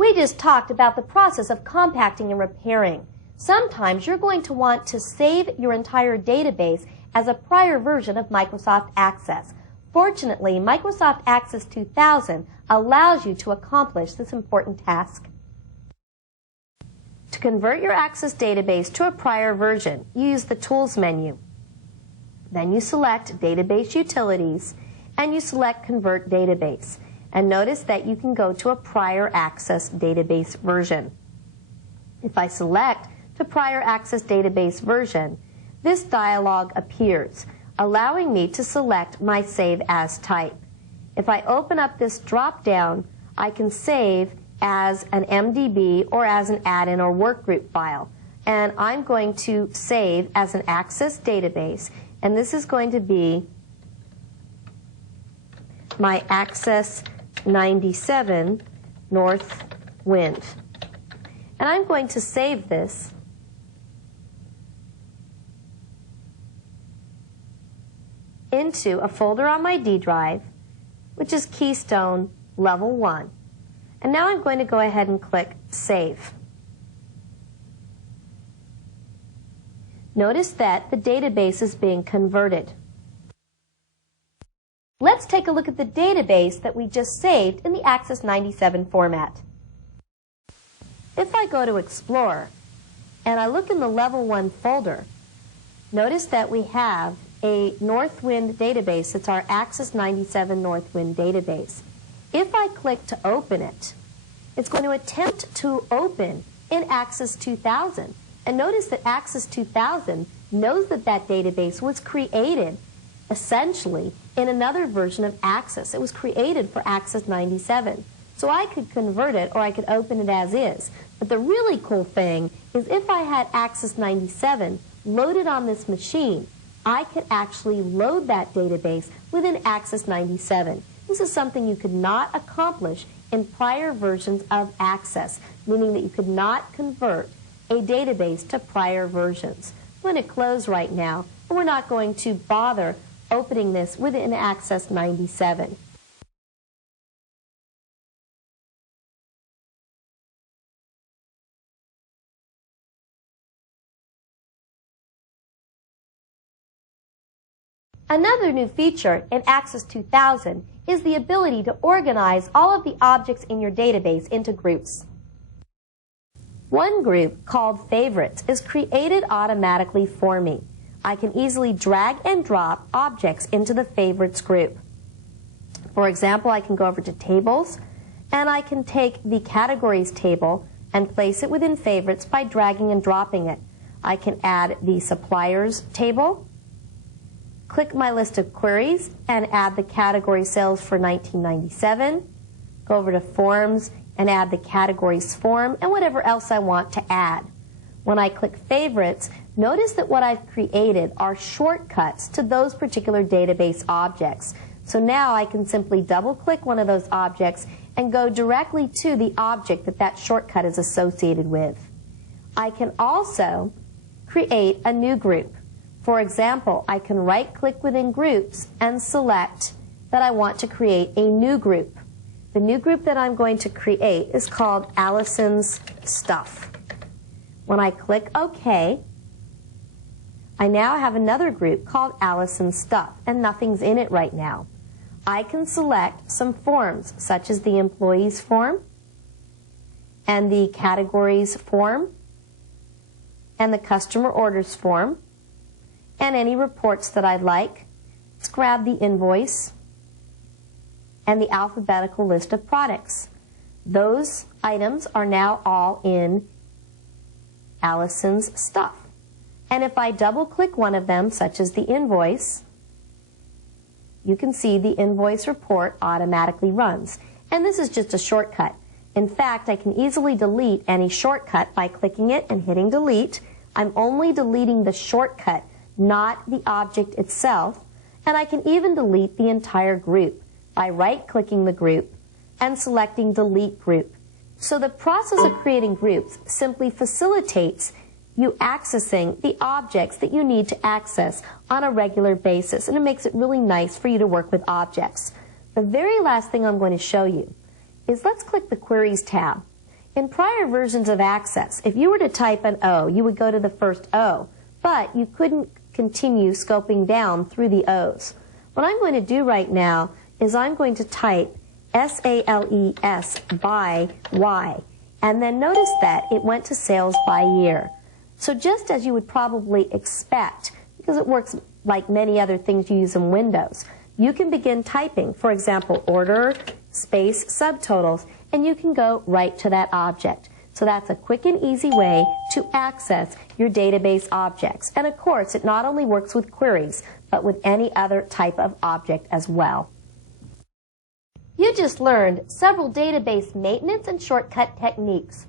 We just talked about the process of compacting and repairing. Sometimes you're going to want to save your entire database as a prior version of Microsoft Access. Fortunately, Microsoft Access 2000 allows you to accomplish this important task. To convert your Access database to a prior version, you use the Tools menu. Then you select Database Utilities, and you select Convert Database. And notice that you can go to a prior Access database version. If I select to Prior Access database version, this dialog appears, allowing me to select my Save As type. If I open up this drop-down, I can save as an MDB or as an add-in or workgroup file. And I'm going to save as an Access database, and this is going to be my Access 97 North Wind. And I'm going to save this into a folder on my D drive, which is Keystone Level 1. And now I'm going to go ahead and click Save. Notice that the database is being converted. Let's take a look at the database that we just saved in the Access 97 format. If I go to Explorer and I look in the Level 1 folder, notice that we have a Northwind database. It's our Access 97 Northwind database. If I click to open it, it's going to attempt to open in Access 2000. And notice that Access 2000 knows that that database was created essentially in another version of Access. It was created for Access 97. So I could convert it or I could open it as is. But the really cool thing is if I had Access 97 loaded on this machine, I could actually load that database within Access 97. This is something you could not accomplish in prior versions of Access, meaning that you could not convert a database to prior versions. I'm going to close right now, and we're not going to bother opening this within Access 97. Another new feature in Access 2000 is the ability to organize all of the objects in your database into groups. One group, called Favorites, is created automatically for me. I can easily drag and drop objects into the Favorites group. For example, I can go over to Tables, and I can take the Categories table and place it within Favorites by dragging and dropping it. I can add the Suppliers table, click my list of queries, and add the category sales for 1997, go over to Forms, and add the categories form and whatever else I want to add. When I click Favorites, notice that what I've created are shortcuts to those particular database objects. So now I can simply double-click one of those objects and go directly to the object that that shortcut is associated with. I can also create a new group. For example, I can right-click within Groups and select that I want to create a new group. The new group that I'm going to create is called Allison's Stuff. When I click OK, I now have another group called Allison's Stuff, and nothing's in it right now. I can select some forms, such as the Employees form, and the Categories form, and the Customer Orders form, and any reports that I'd like. Let's grab the Invoice and the alphabetical list of products. Those items are now all in Allison's Stuff. And if I double-click one of them, such as the Invoice, you can see the invoice report automatically runs. And this is just a shortcut. In fact, I can easily delete any shortcut by clicking it and hitting delete. I'm only deleting the shortcut, not the object itself. And I can even delete the entire group by right-clicking the group and selecting Delete Group. So the process of creating groups simply facilitates you accessing the objects that you need to access on a regular basis, and it makes it really nice for you to work with objects. The very last thing I'm going to show you is let's click the Queries tab. In prior versions of Access, if you were to type an O, you would go to the first O, but you couldn't continue scoping down through the O's. What I'm going to do right now is I'm going to type SALES by Y, and then notice that it went to sales by year. So just as you would probably expect, because it works like many other things you use in Windows, you can begin typing, for example, order, space, subtotals, and you can go right to that object. So that's a quick and easy way to access your database objects. And of course, it not only works with queries, but with any other type of object as well. You just learned several database maintenance and shortcut techniques.